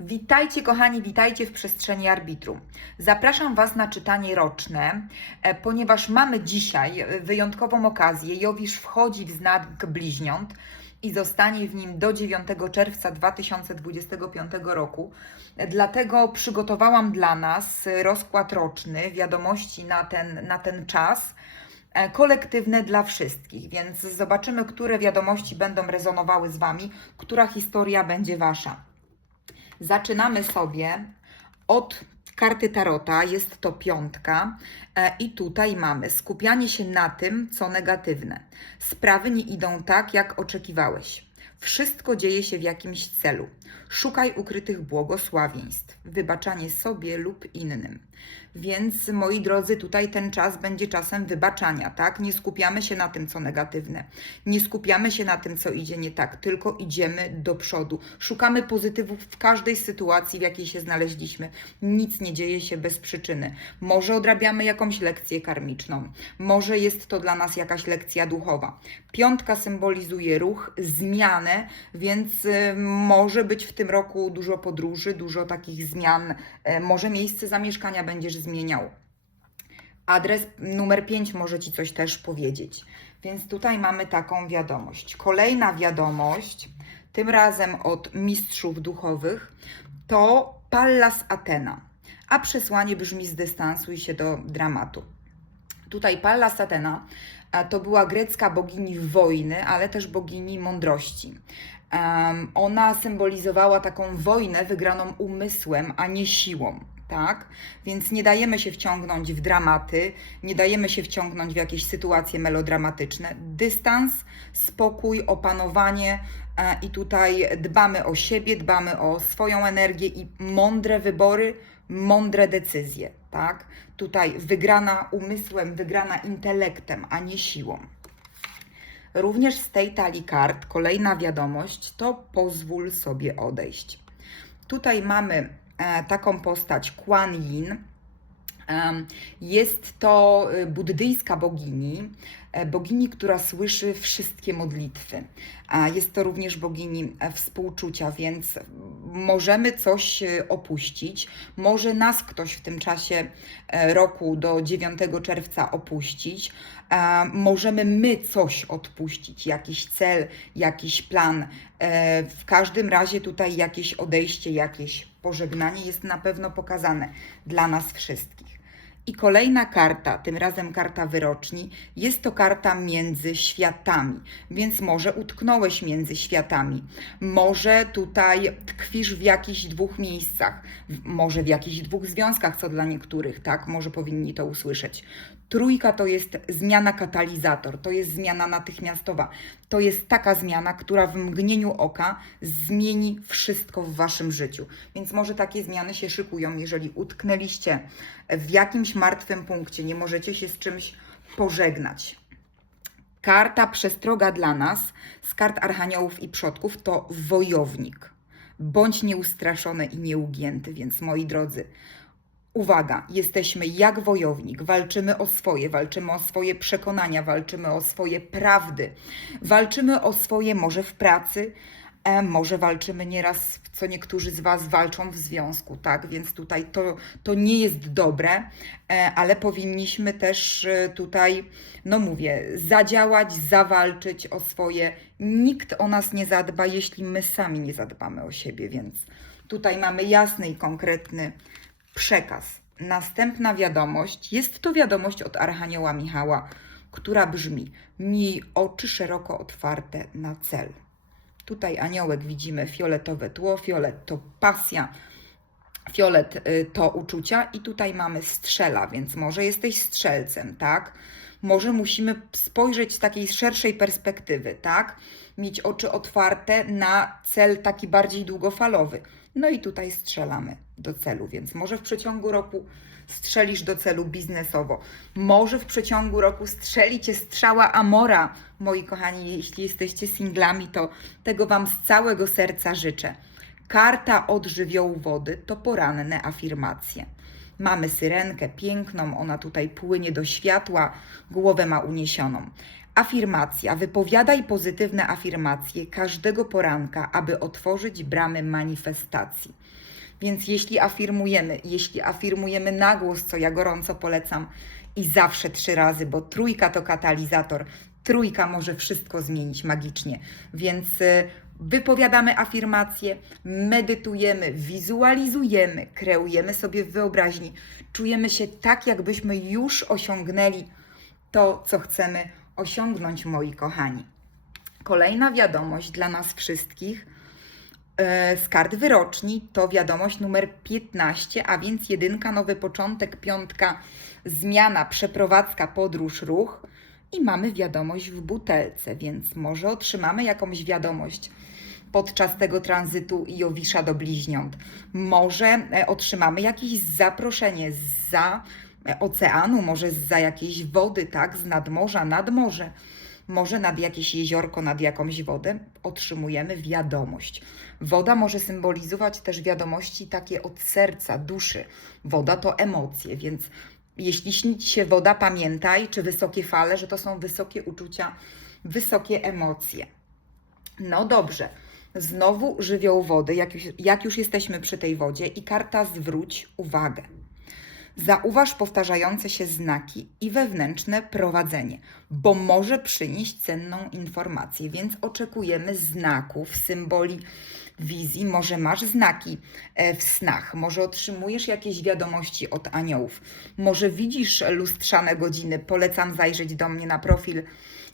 Witajcie kochani, witajcie w przestrzeni arbitrum. Zapraszam Was na czytanie roczne, e, ponieważ mamy dzisiaj e, wyjątkową okazję. Jowisz wchodzi w znak bliźniąt i zostanie w nim do 9 czerwca 2025 roku. E, Dlatego przygotowałam dla nas rozkład roczny, wiadomości na ten, na ten czas kolektywne dla wszystkich, więc zobaczymy, które wiadomości będą rezonowały z Wami, która historia będzie Wasza. Zaczynamy sobie od karty Tarota, jest to piątka e, i tutaj mamy skupianie się na tym, co negatywne. Sprawy nie idą tak, jak oczekiwałeś. Wszystko dzieje się w jakimś celu. Szukaj ukrytych błogosławieństw, wybaczanie sobie lub innym. Więc moi drodzy, tutaj ten czas będzie czasem wybaczania, tak? Nie skupiamy się na tym, co negatywne. Nie skupiamy się na tym, co idzie nie tak, tylko idziemy do przodu. Szukamy pozytywów w każdej sytuacji, w jakiej się znaleźliśmy. Nic nie dzieje się bez przyczyny. Może odrabiamy jakąś lekcję karmiczną, może jest to dla nas jakaś lekcja duchowa. Piątka symbolizuje ruch, zmianę, więc y, może być w tym roku dużo podróży, dużo takich zmian. Y, może miejsce zamieszkania będziesz zmieniał. Adres numer 5 może Ci coś też powiedzieć. Więc tutaj mamy taką wiadomość. Kolejna wiadomość, tym razem od mistrzów duchowych, to Pallas Athena. A przesłanie brzmi zdystansuj się do dramatu. Tutaj Pallas Athena e, to była grecka bogini wojny, ale też bogini mądrości. Ona symbolizowała taką wojnę wygraną umysłem, a nie siłą. Tak? Więc nie dajemy się wciągnąć w dramaty, nie dajemy się wciągnąć w jakieś sytuacje melodramatyczne. Dystans, spokój, opanowanie e, i tutaj dbamy o siebie, dbamy o swoją energię i mądre wybory, mądre decyzje. Tak? Tutaj wygrana umysłem, wygrana intelektem, a nie siłą. Również z tej talii kart kolejna wiadomość to pozwól sobie odejść. Tutaj mamy e, taką postać Kuan Yin. Jest to y, buddyjska bogini, e, bogini, która słyszy wszystkie modlitwy. Jest to również bogini e, współczucia, więc możemy coś e, opuścić. Może nas ktoś w tym czasie e, roku do 9 czerwca opuścić. E, Możemy my coś odpuścić, jakiś cel, jakiś plan. W każdym razie tutaj jakieś odejście, jakieś pożegnanie jest na pewno pokazane dla nas wszystkich. I kolejna karta, tym razem karta wyroczni, jest to karta między światami, więc może utknąłeś między światami, może tutaj tkwisz w jakichś dwóch miejscach, może w jakichś dwóch związkach, co dla niektórych, tak, może powinni to usłyszeć. Trójka to jest zmiana katalizator, to jest zmiana natychmiastowa. To jest taka zmiana, która w mgnieniu oka zmieni wszystko w waszym życiu. Więc może takie zmiany się szykują, jeżeli utknęliście w jakimś martwym punkcie, nie możecie się z czymś pożegnać. Karta przestroga dla nas z kart Archaniołów i Przodków to wojownik. Bądź nieustraszony i nieugięty, więc moi drodzy, Uwaga, jesteśmy jak wojownik, walczymy o swoje, walczymy o swoje przekonania, walczymy o swoje prawdy, walczymy o swoje może w pracy, e, może walczymy nieraz, co niektórzy z Was walczą w związku, tak? Więc tutaj to, to nie jest dobre, e, ale powinniśmy też e, tutaj, no mówię, zadziałać, zawalczyć o swoje. Nikt o nas nie zadba, jeśli my sami nie zadbamy o siebie, więc tutaj mamy jasny i konkretny przekaz. Następna wiadomość jest to wiadomość od Archanioła Michała, która brzmi: Miej oczy szeroko otwarte na cel. Tutaj aniołek widzimy fioletowe tło, fiolet to pasja, fiolet y, to uczucia i tutaj mamy strzela, więc może jesteś strzelcem, tak? Może musimy spojrzeć z takiej szerszej perspektywy, tak? Mieć oczy otwarte na cel taki bardziej długofalowy. No i tutaj strzelamy do celu, więc może w przeciągu roku strzelisz do celu biznesowo. Może w przeciągu roku strzeli cię strzała Amora. Moi kochani, jeśli jesteście singlami, to tego Wam z całego serca życzę. Karta od żywiołu wody to poranne afirmacje. Mamy syrenkę piękną, ona tutaj płynie do światła, głowę ma uniesioną. Afirmacja. Wypowiadaj pozytywne afirmacje każdego poranka, aby otworzyć bramy manifestacji. Więc jeśli afirmujemy, jeśli afirmujemy na głos, co ja gorąco polecam, i zawsze trzy razy, bo trójka to katalizator, trójka może wszystko zmienić magicznie. Więc y, wypowiadamy afirmacje, medytujemy, wizualizujemy, kreujemy sobie w wyobraźni, czujemy się tak, jakbyśmy już osiągnęli to, co chcemy osiągnąć, moi kochani. Kolejna wiadomość dla nas wszystkich e, z kart wyroczni to wiadomość numer 15, a więc jedynka, nowy początek, piątka, zmiana, przeprowadzka, podróż, ruch. I mamy wiadomość w butelce, więc może otrzymamy jakąś wiadomość podczas tego tranzytu Jowisza do bliźniąt. Może e, otrzymamy jakieś zaproszenie za oceanu, może za jakiejś wody, tak, z nadmorza, nad morze, może nad jakieś jeziorko, nad jakąś wodę, otrzymujemy wiadomość. Woda może symbolizować też wiadomości takie od serca, duszy. Woda to emocje, więc jeśli śni się woda, pamiętaj, czy wysokie fale, że to są wysokie uczucia, wysokie emocje. No dobrze, znowu żywioł wody, jak już, jak już jesteśmy przy tej wodzie, i karta zwróć uwagę. Zauważ powtarzające się znaki i wewnętrzne prowadzenie, bo może przynieść cenną informację, więc oczekujemy znaków, symboli wizji. Może masz znaki e, w snach, może otrzymujesz jakieś wiadomości od aniołów, może widzisz lustrzane godziny. Polecam zajrzeć do mnie na profil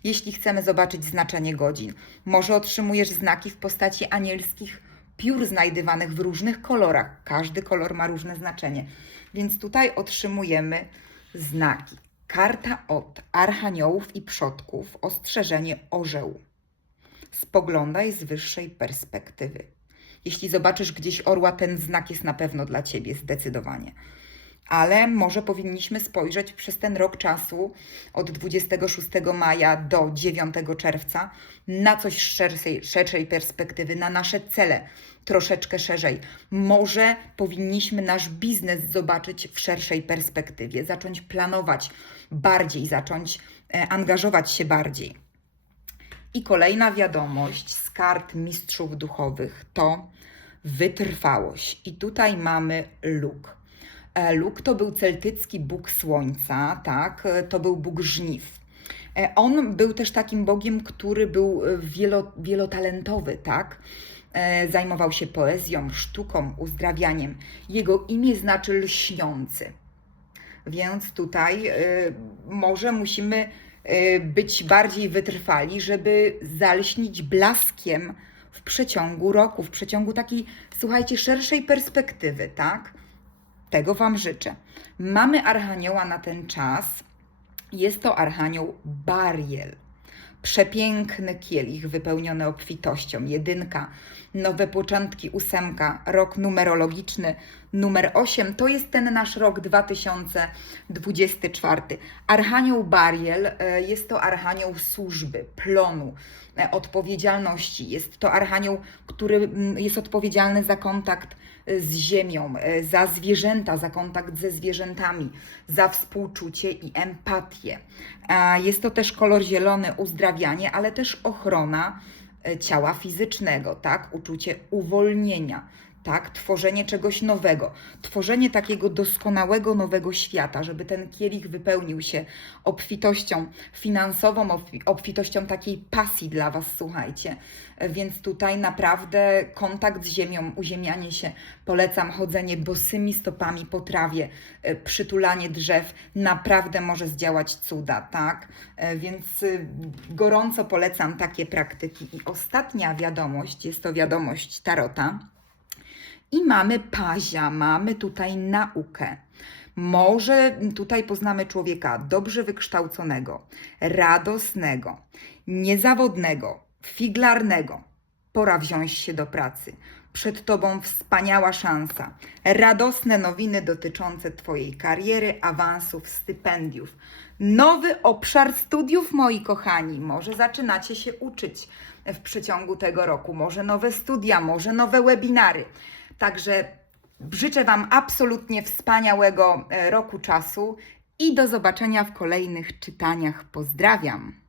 jeśli chcemy zobaczyć znaczenie godzin. Może otrzymujesz znaki w postaci anielskich piór znajdywanych w różnych kolorach. Każdy kolor ma różne znaczenie. Więc tutaj otrzymujemy znaki. Karta od archaniołów i przodków, ostrzeżenie orzeł. Spoglądaj z wyższej perspektywy. Jeśli zobaczysz gdzieś orła, ten znak jest na pewno dla ciebie, zdecydowanie ale może powinniśmy spojrzeć przez ten rok czasu od 26 maja do 9 czerwca na coś szerszej, szerszej perspektywy, na nasze cele troszeczkę szerzej. Może powinniśmy nasz biznes zobaczyć w szerszej perspektywie, zacząć planować bardziej, zacząć e, angażować się bardziej. I kolejna wiadomość z kart mistrzów duchowych to wytrwałość. I tutaj mamy luk. Luk to był celtycki bóg słońca, tak? To był bóg żniw. E, On był też takim bogiem, który był e, wielo, wielotalentowy, tak? E, Zajmował się poezją, sztuką, uzdrawianiem. Jego imię znaczy lśniący. Więc tutaj może musimy być bardziej wytrwali, żeby zalśnić blaskiem w przeciągu roku, w przeciągu takiej, słuchajcie, szerszej perspektywy, tak? Tego Wam życzę. Mamy Archanioła na ten czas. Jest to Archanioł Bariel. Przepiękny kielich wypełniony obfitością. Jedynka, nowe początki, ósemka, rok numerologiczny numer 8. To jest ten nasz rok 2024. Archanioł Bariel e, jest to archanioł służby, plonu, e, odpowiedzialności. Jest to archanioł, który jest odpowiedzialny za kontakt z ziemią, e, za zwierzęta, za kontakt ze zwierzętami, za współczucie i empatię. A Jest to też kolor zielony, uzdrawianie, ale też ochrona e, ciała fizycznego, tak? Uczucie uwolnienia, tak? Tworzenie czegoś nowego, tworzenie takiego doskonałego nowego świata, żeby ten kielich wypełnił się obfitością finansową, obfi- obfitością takiej pasji dla Was, słuchajcie. Więc tutaj naprawdę kontakt z ziemią, uziemianie się, polecam chodzenie bosymi stopami po trawie, e, przytulanie drzew, naprawdę może zdziałać cuda, tak? E, Więc y, gorąco polecam takie praktyki. I ostatnia wiadomość, jest to wiadomość Tarota. I mamy pazia, mamy tutaj naukę. Może tutaj poznamy człowieka dobrze wykształconego, radosnego, niezawodnego, figlarnego. Pora wziąć się do pracy. Przed Tobą wspaniała szansa. Radosne nowiny dotyczące Twojej kariery, awansów, stypendiów. Nowy obszar studiów, moi kochani. Może zaczynacie się uczyć w przeciągu tego roku. Może nowe studia, może nowe webinary. Także życzę Wam absolutnie wspaniałego e, roku czasu i do zobaczenia w kolejnych czytaniach. Pozdrawiam.